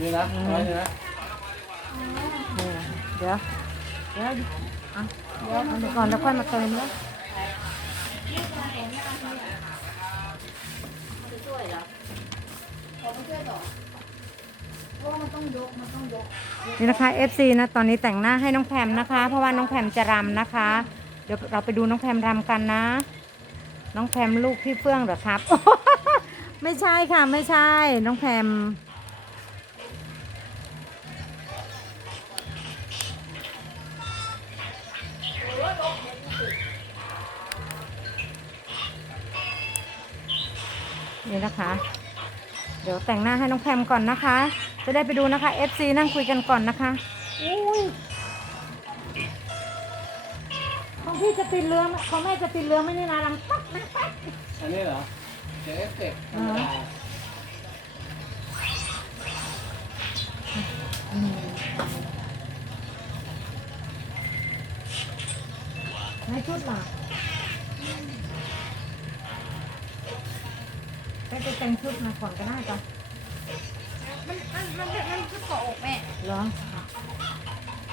นี่นะน้อยนี่นะนี่เดี๋ยวเดี๋ยวอะเดี๋ยวเอาเดี๋ยวก่อนแล้วค่อยมาเติมแล้วช่วยเหรอขอไม่ช่วยต่อเพราะว่ามันต้องยกมันต้องยกนี่นะคะ FC นะตอนนี้แต่งหน้าให้น้องแพมนะคะ เพราะว่าน้องแพมจะรำนะคะ เดี๋ยวเราไปดูน้องแพมรำกันนะ น้องแพมลูกพี่เฟื่องเหรอครับ ไม่ใช่ค่ะไม่ใช่ น้องแพม นี่นะคะ เดี๋ยวแต่งหน้าให้น้องแพมก่อนนะคะ จะได้ไปดูนะคะ FC นั่งคุยกันก่อนนะคะอุ้ยของพี่จะติดเรือไหมของแม่จะติดเรือไหม่นี่นารังปักนะปักอันนี้เหรอเจ๊เอฟเฟกต์ธรรมดาในชุดหล่ะไปไปแต่งชุดมาก่อนก็ได้จ้ะมันมันมันเป็นมันชุดเกาะอกแม่ เหรอ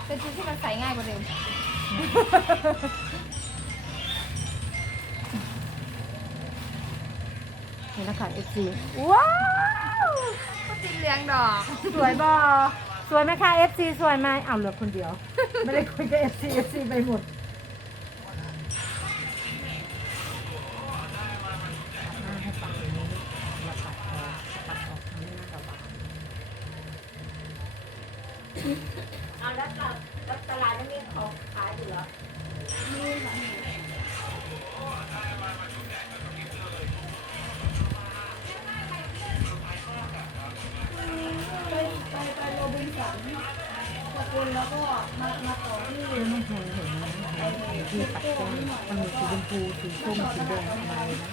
เป็นชุดที่มันใส่ง่ายกว่าเดิมนี่นะคะ FC ว้าวก็ติดเหลืองดอก สวยบอสวยไหมคะ FC สวยไหมเอาเหลือคนเดียว ไม่ได้คุยกับ FC FC ไปหมด เอาแล้วตลาดแล้วตลาดนี่เขาขายอยู่เหรอไปไปไปโรบินสันสกุลแล้วก็มามาต่อที่คือมันเห็นเห็นที่ปัดแก้มมันมีสีชมพูสีส้มสีแดงอะไรนะ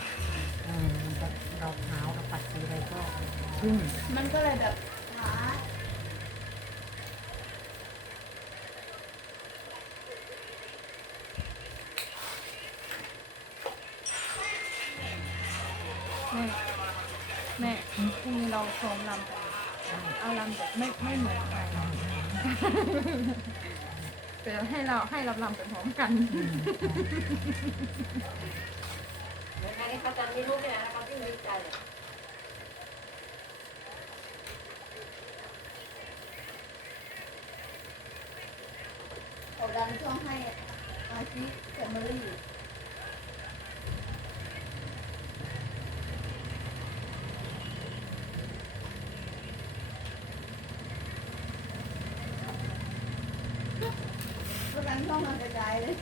เออมันจะเราขาวเราปัดสีอะไรก็ขึ้นมันก็เลยแบบ เราซ้อมลำเอาลำแบบไม่ไม่เหมือนใครเราแต่ให้เราให้เราลำไปพร้อมกันอันนี้เขาจะมีรูปเนี่ยเขาที่มีใจเขาดันช่วงให้อาชีพแฟมิลี่เขาดันช่องมากระจายเลย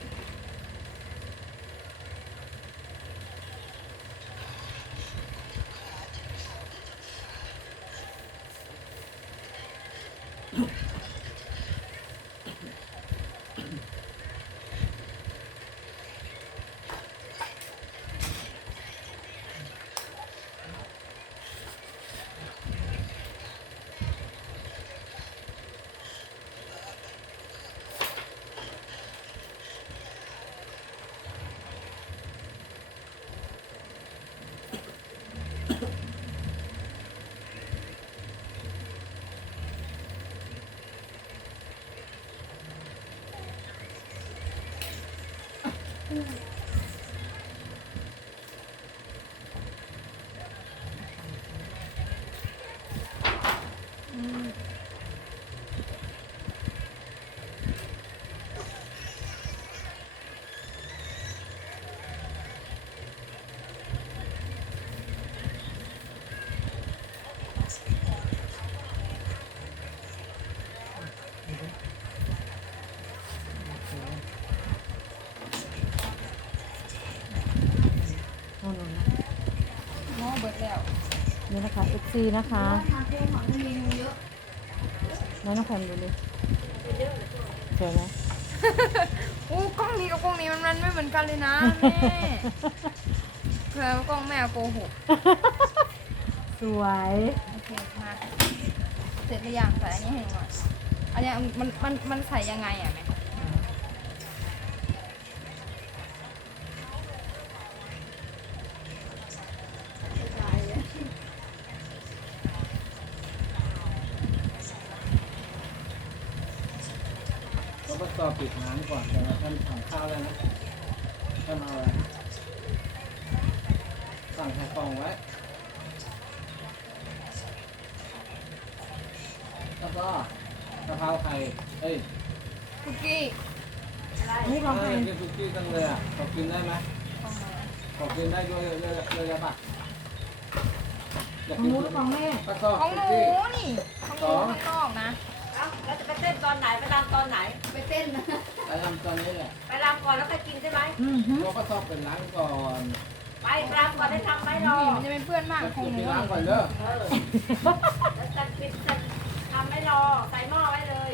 นู่นๆนะ หม้อเบิดแล้ว นี่ นะคะ FC นะคะทางเทของมันมีงูเยอะน้องน้องแพมดูดิสวยไหมอู้กล้องนี้กับกล้องนี้มันมันไม่เหมือนกันเลยนะแม่เผื่อกล้องแม่โกหกสวยโอเคมาเสร็จหรือยังใส่อันนี้ให้หน่อยอันเนี้ยมันมันมันใส่ยังไงอะแม่ ปิดร้านก่อนแต่ว่าท่านสั่งข้าวแล้วนะท่านเอาอะไรสั่งแค่กล่องไว้ แล้วก็กะเพราไข่เอ้ยคุกกี้นี่ของใครเออกินซุกี้จังเลยอะขอกินได้ไหมขอกินได้ด้วยเลยเลยเลยได้ปะอยากของกินหนูซุของแม่ปลาซอกของหซุนูกี้ นี่ ของหนูข้างนอกนะเอ้า แล้วจะไปเต้นตอนไหนไปรำตอนไหน ไปเต้นนะไปทำตอนนี้แหละไปรำก่อนแล้วไปกินใช่ไหมอือหือเราก็ชอบเป็นร้านก่อนไปรำก่อนได้ทำไหมรอนี่มันจะเป็นเพื่อนมากจะของหเป็นูนร้านก่อนเด้อเออแล้วจะปิดจะทำไม่รอใส่หม้อไว้เลย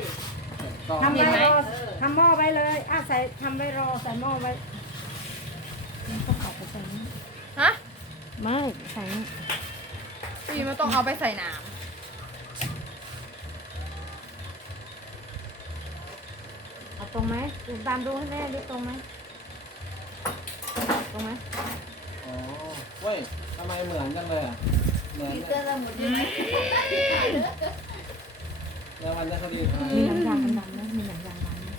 ต่อทำเห็นไหมไว้รอเออทำหม้อไว้เลยอะใส่ทำไว้รอใส่หม้อไว้มันก็ขอบไปใส่นี่ฮะไม่ใส่นี่ พี่มันต้องเอาไปใส่น้เตรงไหมดูตามดูให้แน่ดิตรงไหมตรงไหมอ๋อเว้ยทำไมเหมือนจังเลยอะเหมือนเนี่ยแล้ววันนี้คดีไทยมีหนังยางดำๆไหมมีหนังยางดำไหม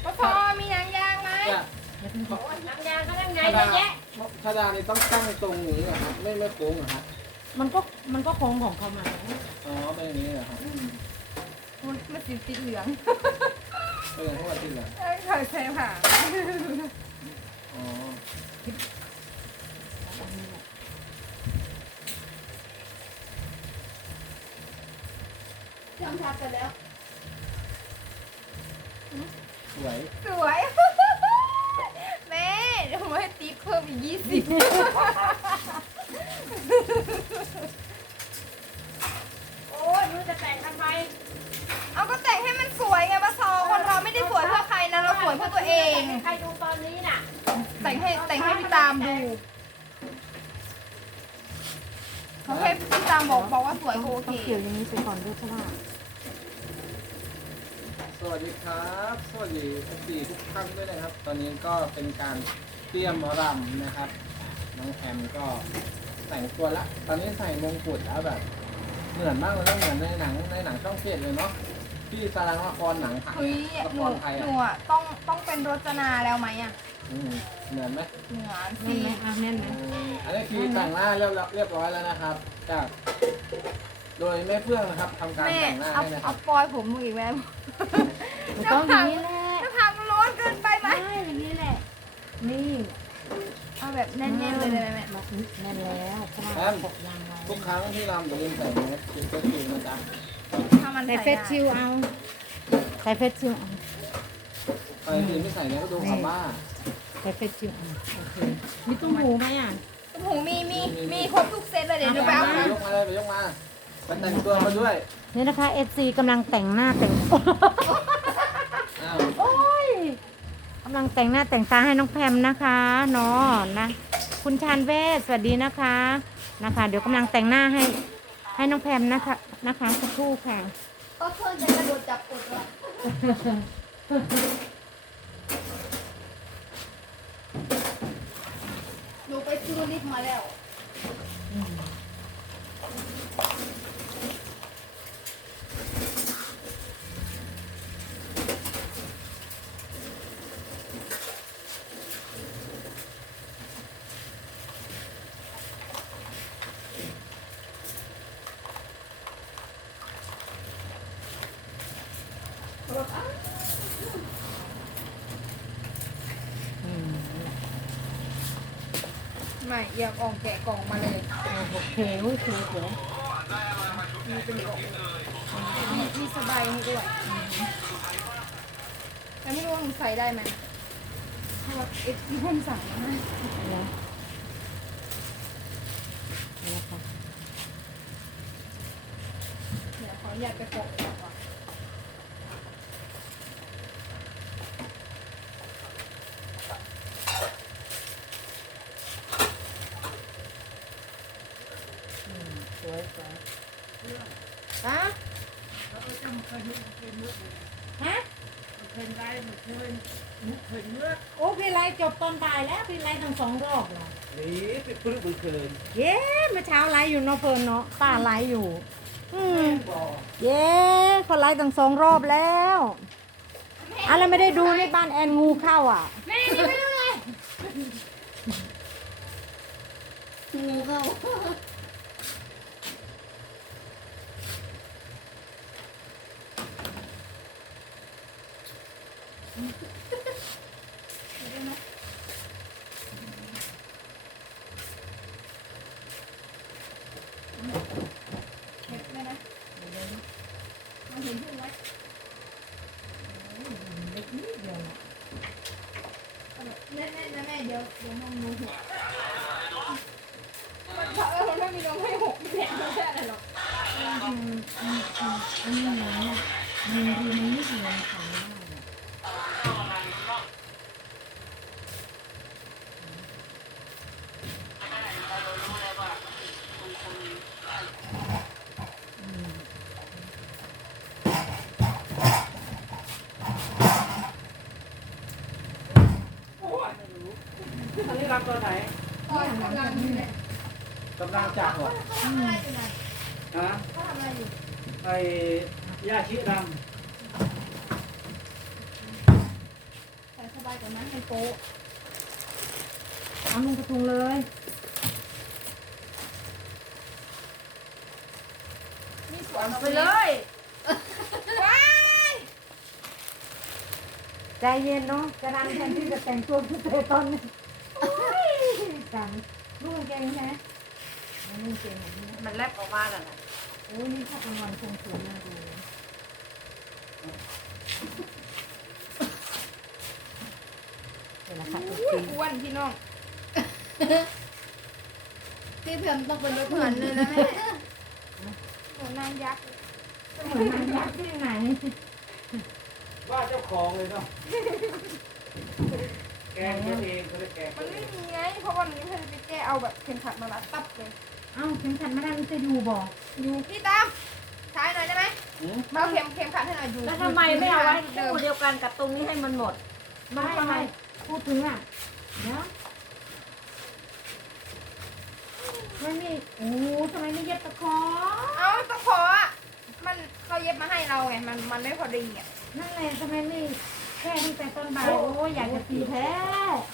ำป้าพอมีหนังยางไหมเนี่ยโอ้ยน้ำยางก็ได้ไงเยอะแยะถ้าดานี่ต้องตั้งตรงนี้เหรอครับไม่ไม่โค้งเหรอครับมันก็มันก็โค้งของเขามาอ๋อเป็นอย่างนี้เหรอครับมันมันสีสีเหลือง เป็นอย่างพวกที่เหรอเอ้ยเคยใช่ค่ะอ๋อทำทับไปแล้วสวยสวย แม่เดี๋ยวมให้ตีเพิ่มอีกยี่สิบโอ้ยมันจะแต่งทำไม เอาก็แต่งให้มันสวยไงป้าซอคนเราไม่ได้สวยเพื่อใครนะเราสวยเพื่อตัวเองให้ใครดูตอนนี้น่ะแต่งให้แต่งให้พี่ตามดูเขาให้พี่ตามบอกบอกว่าสวยก็โอเคต้องเกี่ยวอย่างนี้ไปก่อนด้วยใช่ไหมสวัสดีครับ สวัสดีทุกทีทุกท่านด้วยนะครับ ตอนนี้ก็เป็นการเตรียมรำนะครับ น้องแอมก็แต่งตัวละ ตอนนี้ใส่มงกุฎแล้วแบบ เหมือนมากเลยนะเหมือนในหนังในหนังช่องเจ็ดเลยเนาะ ที่ตารางละครหนังไทยเฮ้ยละหคนูรไทยหอะนูอะต้องต้องเป็นรจนาแล้วไหมอะอืมเหมือนไหมเหมือนแน่สินไหมอะแน่นไหมอันนี้คือแต่งหน้าเรียบร้อยเรียบร้อยแล้วนะครับจากโดยแม่เฟื่องนะครับทำการแม่แต่งหน้าเอาให้นะคเอารับปล่อยผมมึงอีกแล้วมันต้องอย่างนี้แหละถ้าทางมันร้อนเกินไปไหมไม่อย่างนี้แหละ นี่เอาแบบแน่นๆเลยได้ไหมแม่แบบนี้แน่นแล้วเพราะว่าปกยางเราทุกครั้งที่รำจะลืมใส่เม็ดคือก็คือนะจ๊ะ ถ้ามันใส่ใส่เฟซได้ชิลเอาใส่เฟซชิลเอาใครที่ไม่ใส่เนี่ยก็ดูคำว่าใส่เฟซชิลเอาโอเคมีตุ้มหูไหมอะ โอ้โหมีมีมีครบทุกเซตเลยเดี๋ยวหนูไปเอาไปมา ยกมาเลยไปยกมาไปแต่งตัวมาด้วยนี่นะคะ FC กำลังแต่งหน้าแต่ง อ้าวโอ้ยกำลังแต่งหน้าแต่งตาให้น้องแพมนะคะเนาะนะ คุณชานเวศสวัสดีนะคะนะคะ เดี๋ยวกำลังแต่งหน้าให้ ให้น้องแพมนะคะนะคะสักครู่ค่ะ ก็เพื่อนจะกระโดดจับกดว่ะหนูไปซื้อลิฟต์มาแล้ว ไม่อยากออกแกะกล่องมาเลยโอเคโอ้ยสวยสวยมีเป็นกล่องมีมีสบายให้ด้วยแต่ไม่รู้ว่าหนูใส่ได้ไหมเพราะว่าเอ็กซ์ที่ผมสั่งมาให้นะนี่นะคะเดี๋ยวขออนุญาตไปโปะก่อน สวยสวย ฮะ ฮะโอ้พี่ไลฟ์จบตอนบ่ายแล้วพี่ไลฟ์ทั้งสองรอบเหรอนี่ไปปลื้มมือเกินเย้เมื่อเช้าไลฟ์อยู่เนาะเฟิร์นเนาะป้าไลฟ์อยู่ อืมบอกเย้เขาไลฟ์ตั้งสองรอบแล้วแม่อะแล้วไม่ได้ดูในบ้านแอนงูเข้าอะแม่นี่ไม่รู้เลยงูเข้า เห็นไหมนะมันเห็นพุ่งไหมแน่ๆนะแม่เดี๋ยวเดี๋ยวมองดูหัวมันเผอิญมันไม่มีลมให้หกแหละไม่ใช่อะไรหรอก อันนี้รับตัวไหน ตอนกำลังอยู่เนี่ย กำลังจับเหรอ เขาทำ อะไรอยู่นะฮะเขาทำอะไรอยู่ไอ้ยาชิรใส่สบายกว่านั้นให้โป๊ะเอาลุงกระทุงเลยนี่สวนไปเลยว้ายใจเย็นเนาะจะรันแทนที่จะแต่งตัวพิเศษตอนนี้โอ้ยกันลูกเก่งใช่ไหม ลูกเก่งแบบนี้มันแลบออกมาแล้วนะโอ้ยนี่ถ้ากลางวันคงสวยน่าดูเดี๋ยวนะคะอุ้ยอ้วนพี่น้อง พี่เพียมต้องเป็นรถเหมือนเลยนะแม่เหมือนนางยักษ์เหมือนนางยักษ์ที่ไหนำว่าเจ้าของเลยเนาะ แกงตัวเองก็เลยแกงมันไม่มีไง เพราะวันนี้เพื่อนไปแก้เอาแบบเข็มขัดมารัดตับเลย เอ้าเข็มขัดไม่ได้มันจะอยู่บอกอยู่พี่ตามใช้หน่อยได้ไหมหืมมาเอาเข็มเข็มขัดให้หน่อยอยู่แล้วทำไมไม่เอาไว้เดิมคู่เดียวกันกับตรงนี้ให้มันหมดไม่ไม่พูดถึงอะเนาะไม่มีโอ้ทำไมไม่เย็บตะขอเอาตะขออะมันเขาเย็บมาให้เราไงมันมันไม่พอดีอะนั่นแหละทำไมไม่ แค่ตั้งแต่ต้นบ่ายโอ้ยอยากจะตีแท้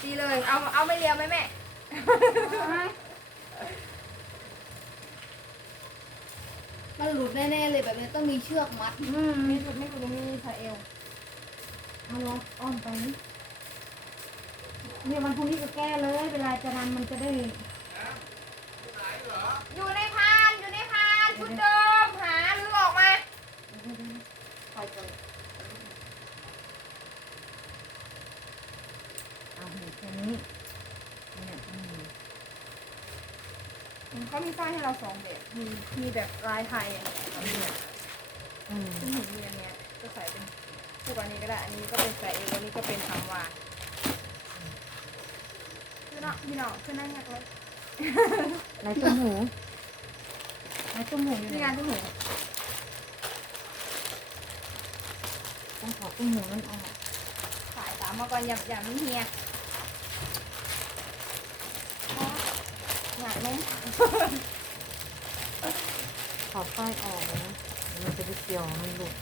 ดีเลย เอา เอาไม่เลียวไหมแม่ มันหลุดแน่ๆเลยแบบนี้ต้องมีเชือกมัด อืมไม่สุดไม่สุดมีสายเอวเอาลองอ้อมไปนี่เนี่ยวันพรุ่งนี้ก็แก้เลย เวลาจะรันมันจะได้ อยู่ในพาน อยู่ในพานชุดเดิม หาหรือออกมา เอาเห็นแค่นี้เนี่ยอืมเขามีสร้อยให้เราสองแบบมีมีแบบลายไทยอันนี้กับเนี่ยอืมที่เห็นมีอันเนี้ยก็ใส่เป็นคู่กับอันนี้ก็ได้ อันนี้ก็เป็นใส่เอวอันนี้ก็เป็นทำวานคือเนาะพี่เนาะคือนั่งยักเลยลายตุ้มหูลายตุ้มหูอยู่มีไหนงานที่หนูต้องขอตุ้มหูนั่นออก สายสามมาก่อนอย่าอย่ามีเฮีย หนักนุ่มขอป้ายออกนะเดี๋ยวมันจะไปเกี่ยวมันหลุด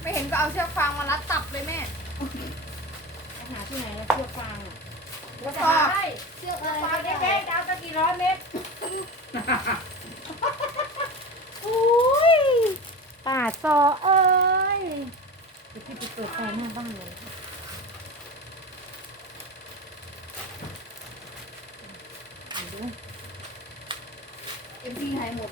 ไม่เห็นก็เอาเชือกฟางมารัดตับเลยแม่ไปหาที่ไหนแล้วเชือกฟางอะแล้วจะก็หาให้เชือกอะไรก็ได้เจ๊จะเอาตะกี่ร้อยเมตรอุ้ยป่าซอเอ้ย จะพี่ไปเปิดไฟหน้าบ้านเลยดูเอ็มพีหายหมด